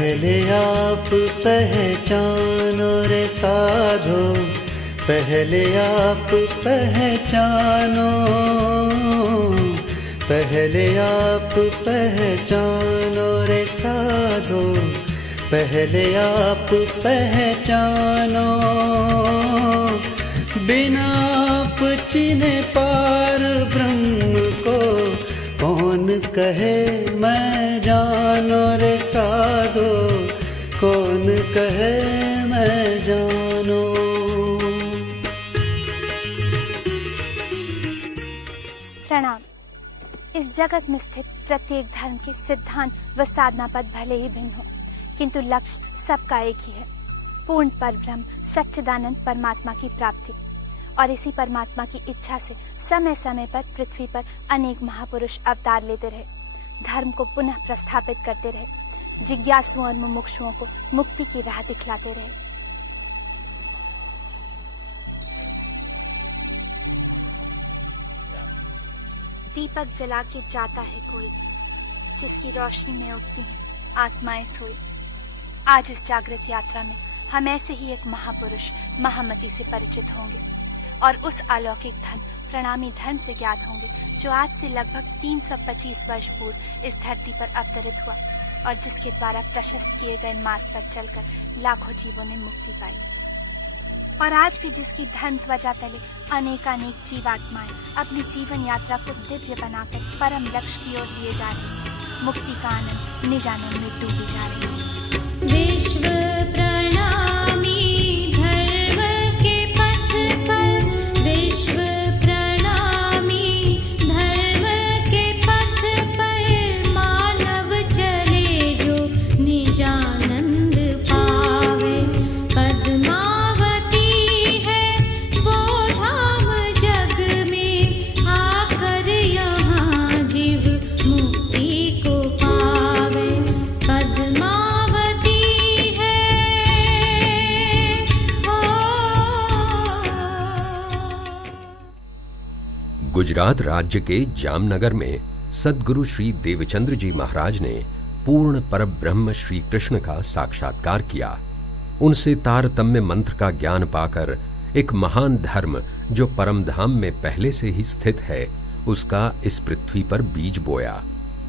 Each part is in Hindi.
पहले आप पहचानो रे साधो, पहले आप पहचानो, पहले आप पहचानो रे साधो, पहले आप पहचानो। बिना आप चिन्हे पार ब्रह्म को कौन कहे मैं जानो रे साधो, कौन कहे मैं जानो। प्रणाम। इस जगत में स्थित प्रत्येक धर्म के सिद्धांत व साधना पद भले ही भिन्न हो, किंतु लक्ष्य सबका एक ही है, पूर्ण परब्रह्म सच्चिदानंद परमात्मा की प्राप्ति। और इसी परमात्मा की इच्छा से समय समय पर पृथ्वी पर अनेक महापुरुष अवतार लेते रहे, धर्म को पुनः प्रस्थापित करते रहे, जिज्ञासुओं और मुमुक्षुओं को मुक्ति की राह दिखलाते रहे। दीपक जला के जाता है कोई, जिसकी रोशनी में उठती हैं आत्माएं सोई। आज इस जागृत यात्रा में हम ऐसे ही एक महापुरुष महामती से परिचित होंगे और उस अलौकिक धर्म प्रणामी धर्म से ज्ञात होंगे, जो आज से लगभग 325 वर्ष पूर्व इस धरती पर अवतरित हुआ और जिसके द्वारा प्रशस्त किए गए मार्ग पर चलकर लाखों जीवों ने मुक्ति पाई। और आज भी जिसकी धर्म ध्वजा तले अनेकानेक जीवात्माएं अपनी जीवन यात्रा को दिव्य बनाकर परम लक्ष्य की ओर लिए जा रही हैं, मुक्ति का आनंद निज आनंद में डूबी जा रही है। विश्व प्रणामी धर्म के पथ पर, विश्व प्रणामी धर्म के पथ पर मानव चले जो निजानंद पावे। पद्मावती है वो धाम जग में, आकर यहाँ जीव मुक्ति को पावे। पद्मावती है गुजरात राज्य के जामनगर में सद्गुरु श्री देवचंद्र जी महाराज ने पूर्ण परब्रह्म श्री कृष्ण का साक्षात्कार किया। उनसे तारतम्य मंत्र का ज्ञान पाकर एक महान धर्म जो परम धाम में पहले से ही स्थित है, उसका इस पृथ्वी पर बीज बोया।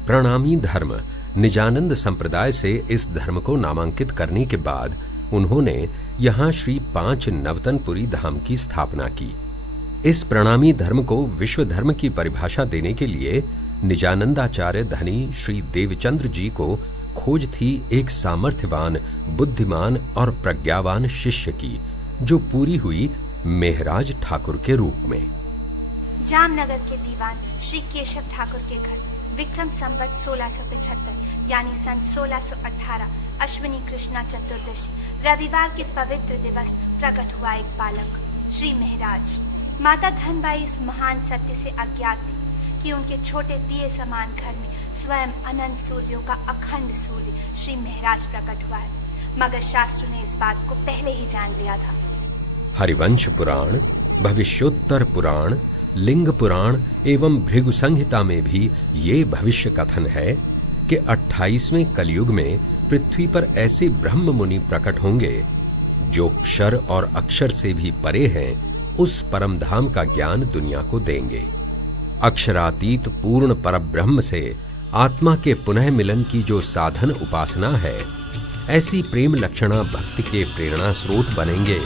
प्रणामी धर्म निजानंद संप्रदाय से इस धर्म को नामांकित करने के बाद उन्होंने यहाँ श्री 5 नवतनपुरी धाम की स्थापना की। इस प्रणामी धर्म को विश्व धर्म की परिभाषा देने के लिए निजानंदाचार्य धनी श्री देवचंद्र जी को खोज थी एक सामर्थ्यवान, बुद्धिमान और प्रज्ञावान शिष्य की, जो पूरी हुई मेहराज ठाकुर के रूप में। जामनगर के दीवान श्री केशव ठाकुर के घर विक्रम संवत 1675 यानी सन 1618 अश्विनी कृष्णा चतुर्दशी रविवार के पवित्र दिवस प्रकट हुआ एक बालक श्री मेहराज। माता धनबाई इस महान सत्य से अज्ञात थी कि उनके छोटे दिए समान घर में स्वयं अनंत सूर्यों का अखंड सूर्य श्री मेहराज प्रकट हुआ है, मगर शास्त्र ने इस बात को पहले ही जान लिया था। हरिवंश पुराण, भविष्योत्तर पुराण, लिंग पुराण एवं भृगु संहिता में भी ये भविष्य कथन है कि 28वें कलयुग में पृथ्वी पर ऐसे ब्रह्म मुनि प्रकट होंगे जो क्षर और अक्षर से भी परे हैं, उस परम धाम का ज्ञान दुनिया को देंगे। अक्षरातीत पूर्ण परब्रह्म से आत्मा के पुनः मिलन की जो साधन उपासना है, ऐसी प्रेम लक्षणा भक्ति के प्रेरणा स्रोत बनेंगे,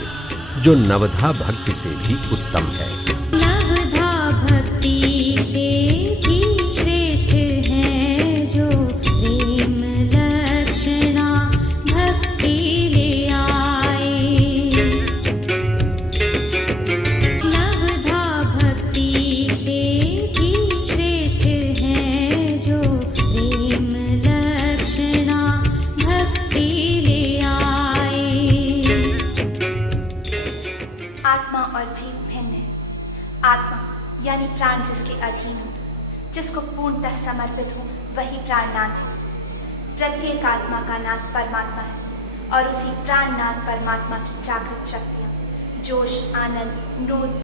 जो नवधा भक्ति से भी उत्तम है। नवधा भक्ति से भी श्रेष्ठ है, जो प्रेम लक्षणा भक्ति ले आए। नवधा भक्ति से भी श्रेष्ठ है, जो प्रेम लक्षणा भक्ति ले आए। आत्मा और जीव भिन्न है। आत्मा यानी प्राण जिसके अधीन हो, जिसको पूर्णतः समर्पित हो, वही प्राणनाथ है। प्रत्येक आत्मा का नाथ परमात्मा है और उसी प्राणनाथ परमात्मा की जागृत शक्तियां जोश, आनंद, क्रोध,